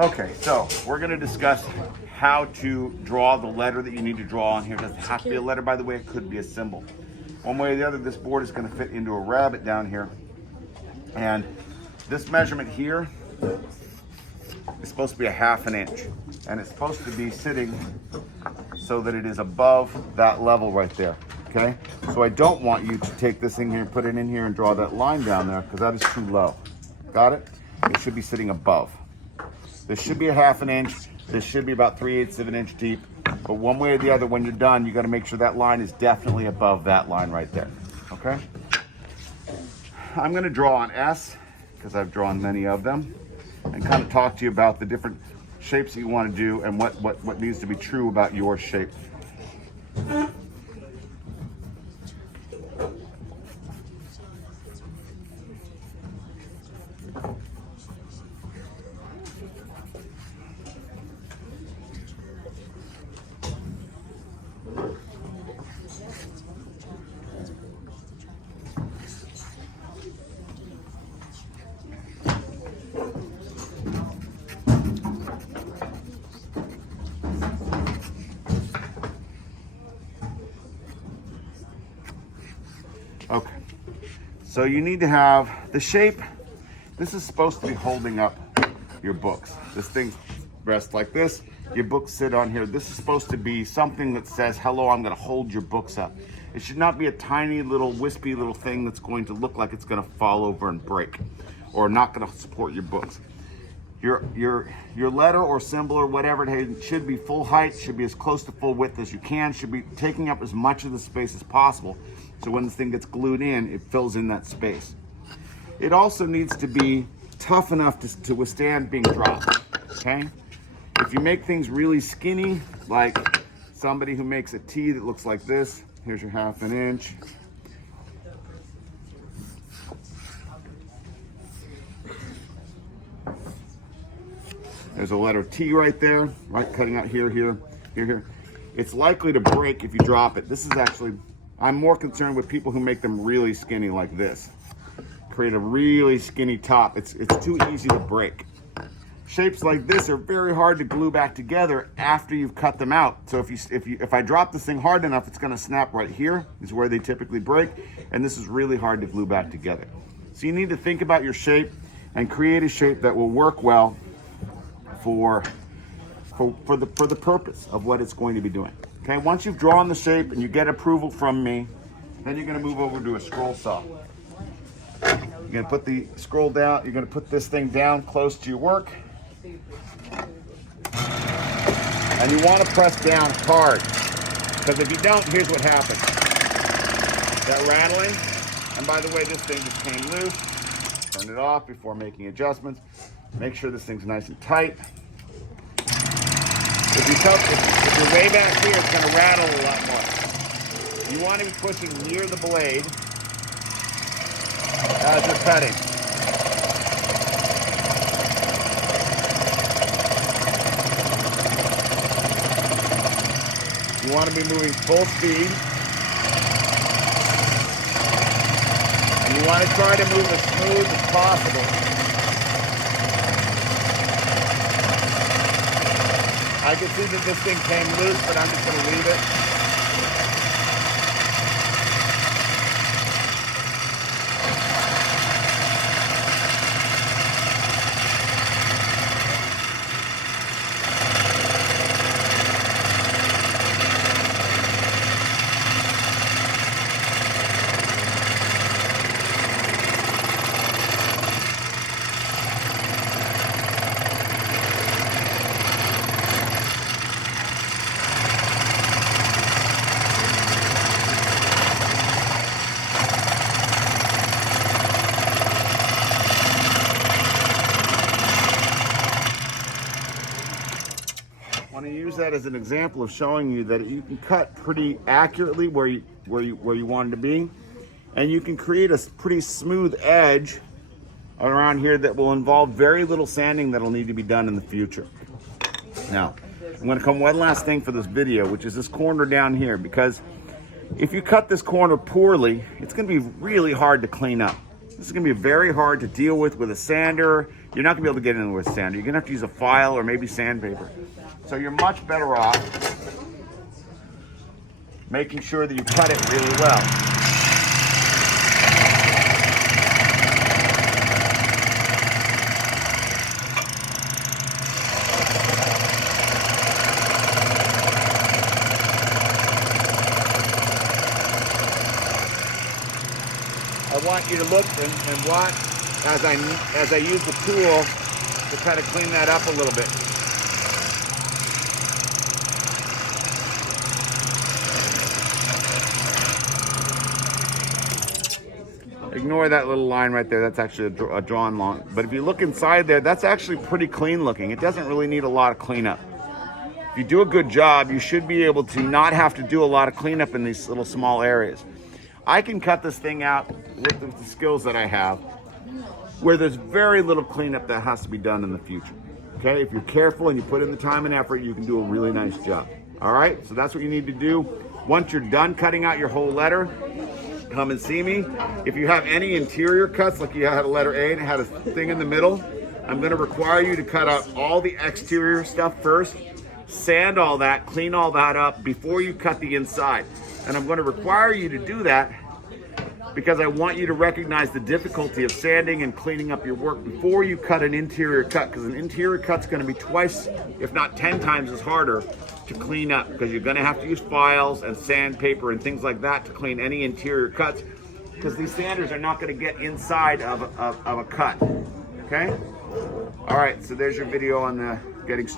Okay, so we're going to discuss how to draw the letter that you need to draw on here. It doesn't have to be a letter, by the way. It could be a symbol. One way or the other, this board is going to fit into a rabbit down here. And this measurement here is supposed to be a 1/2 inch. And it's supposed to be sitting so that it is above that level right there. Okay? So I don't want you to take this thing here and put it in here and draw that line down there because that is too low. Got it? It should be sitting above. This should be a 1/2 inch. This should be about 3/8 of an inch deep. But one way or the other, when you're done, you got to make sure that line is definitely above that line right there. Okay? I'm going to draw an S because I've drawn many of them and kind of talk to you about the different shapes that you want to do and what needs to be true about your shape. Okay, so you need to have the shape. This is supposed to be holding up your books. This thing rests like this. Your books sit on here. This is supposed to be something that says, hello, I'm going to hold your books up. It should not be a tiny little wispy little thing that's going to look like it's going to fall over and break or not going to support your books. Your letter or symbol or whatever it is should be full height, should be as close to full width as you can, should be taking up as much of the space as possible. So when this thing gets glued in, it fills in that space. It also needs to be tough enough to withstand being dropped, okay? If you make things really skinny, like somebody who makes a T that looks like this, here's your 1/2 inch. There's a letter T right there, right, cutting out here, here, here, here. It's likely to break if you drop it. This is actually, I'm more concerned with people who make them really skinny like this. Create a really skinny top. It's too easy to break. Shapes like this are very hard to glue back together after you've cut them out. So if I drop this thing hard enough, it's gonna snap right here, is where they typically break, and this is really hard to glue back together. So you need to think about your shape and create a shape that will work well for the purpose of what it's going to be doing. Okay, once you've drawn the shape and you get approval from me, then you're going to move over to a scroll saw. You're going to put the scroll down, you're going to put this thing down close to your work. And you want to press down hard, because if you don't, here's what happens. That rattling, and by the way, this thing just came loose. Turn it off before making adjustments. Make sure this thing's nice and tight. If you're way back here, it's going to rattle a lot more. You want to be pushing near the blade as you're cutting. You want to be moving full speed. And you want to try to move as smooth as possible. I can see that this thing came loose, but I'm just going to leave it. I want to use that as an example of showing you that you can cut pretty accurately where you want it to be, and you can create a pretty smooth edge around here that will involve very little sanding that'll need to be done in the future. Now, I'm going to come one last thing for this video, which is this corner down here, because if you cut this corner poorly, it's going to be really hard to clean up. This is going to be very hard to deal with a sander. you're not gonna be able to get in with sander. You're gonna have to use a file or maybe sandpaper. So you're much better off making sure that you cut it really well. I want you to look and watch as I use the tool to kind of clean that up a little bit. Ignore that little line right there. That's actually a drawn line. But if you look inside there, that's actually pretty clean looking. It doesn't really need a lot of cleanup. If you do a good job, you should be able to not have to do a lot of cleanup in these little small areas. I can cut this thing out with the skills that I have, where there's very little cleanup that has to be done in the future. Okay, if you're careful and you put in the time and effort, you can do a really nice job. All right, so that's what you need to do. Once you're done cutting out your whole letter, come and see me. If you have any interior cuts, like you had a letter A and it had a thing in the middle, I'm gonna require you to cut out all the exterior stuff first, sand all that, clean all that up before you cut the inside. And I'm gonna require you to do that because I want you to recognize the difficulty of sanding and cleaning up your work before you cut an interior cut, because an interior cut's gonna be twice, if not 10 times as harder to clean up, because you're gonna have to use files and sandpaper and things like that to clean any interior cuts, because these sanders are not gonna get inside of a cut, okay? All right, so there's your video on the getting started.